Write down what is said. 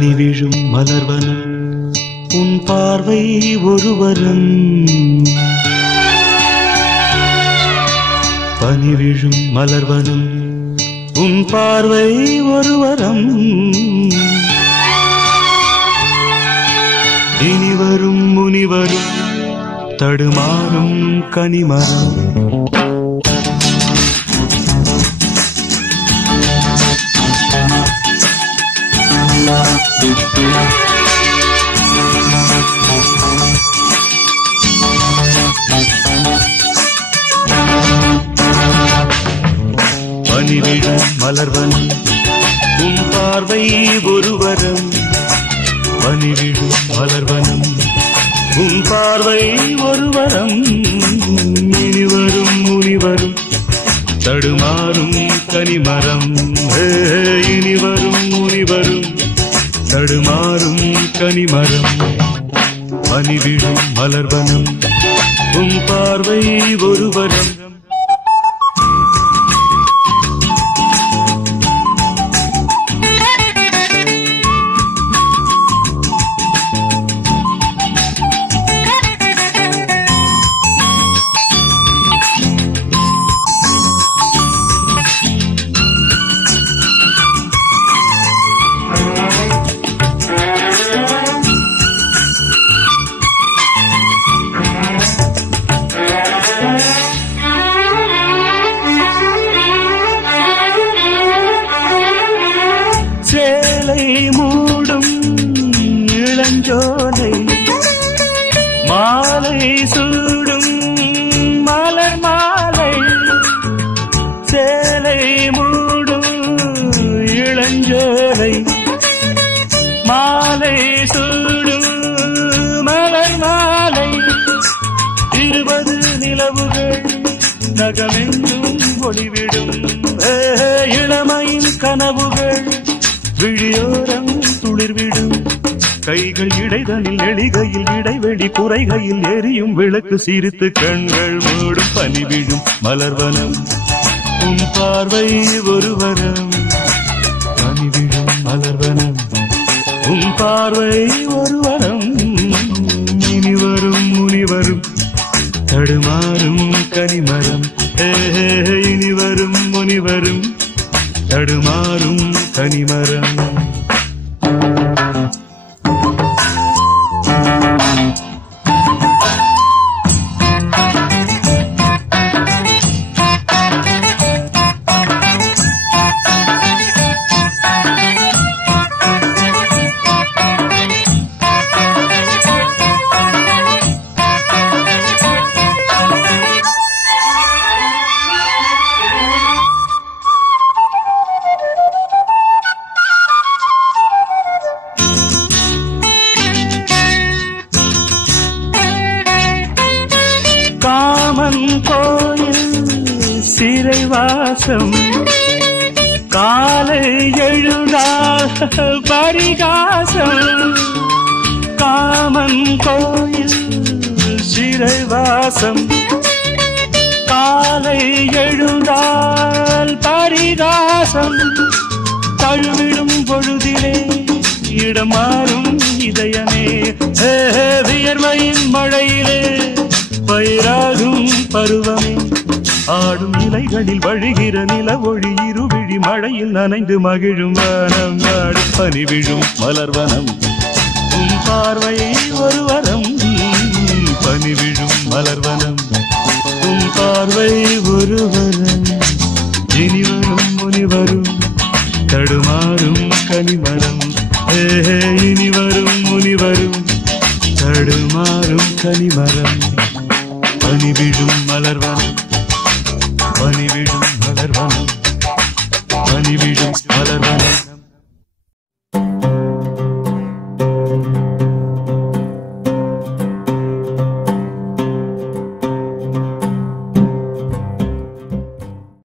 பனி விழும் மலர்வனம் உன் பார்வை ஒருவரம் பனி விழும் மலர்வனம் உன் பார்வை ஒருவரம் இனிவரும் முனிவரும் தடுமாறும் கனிமரம் பனி விழும் மலர்வனம் உன் பார்வை ஒருவரம் பனி விழும் மலர்வனம் உன் பார்வை ஒருவரம் இனிவரும் முனிவரும் தடுமாறும் கனிமரம் இனிவரும் முனிவரும் தடுமாறும் கனிமரம் பனி விழும் மலர்வனம் உன் பார்வை ஒருவரம் மூடும் இளஞ்சோலை மாலை சூடும் மலர் மாலை சேலை மூடும் இளஞ்சோலை மாலை சூடும் மலர் மாலை 20 நிலவுகள் நகமெங்கும் ஒளிவிடும் இளமையின் கனவுகள் விழியோரம் துளிர்விடும் கைகள் இடைதனில் எளிகையில் இடைவெளி குறைகையில் எரியும் விளக்கு சிரித்து கண்கள் மூடும் பனி விழும் மலர்வனம் உன் பார்வை ஒருவரம் பனி விழும் மலர்வனம் உன் பார்வை ஒருவரம் இனிவரும் முனிவரும் தடுமாறும் கனிமரம் இனிவரும் முனிவரும் தடுமாறும் கனிமரம் காமன் கோயில் சிறைவாசம் காலை எழுதால் பரிகாசம் காமன் கோயில் சிறைவாசம் காலை எழுதால் பரிகாசம் தழுவிடும் பொழுதிலே இடம் மாறும் இதயமே வியர்வையின் மழையிலே பயிராகும் பருவமே ஆடும் இலைகளில் வழிகிற நில ஒளி இருவிழி மழையில் நனைந்து மகிழும் வனம் நாடும் பனி விழும் மலர்வனம் உன் பார்வையை ஒருவரம் பனி விழும் மலர்வனம் உன் பார்வை ஒருவரம் இனிவரும் முனிவரும் தடுமாறும் கனிமரம் இனிவரும் முனிவரும் தடுமாறும் கனிமரம் பனி விழும் மலர்வனம் பனி விழும் மலர்வனம் பனி விழும் மலர்வனம்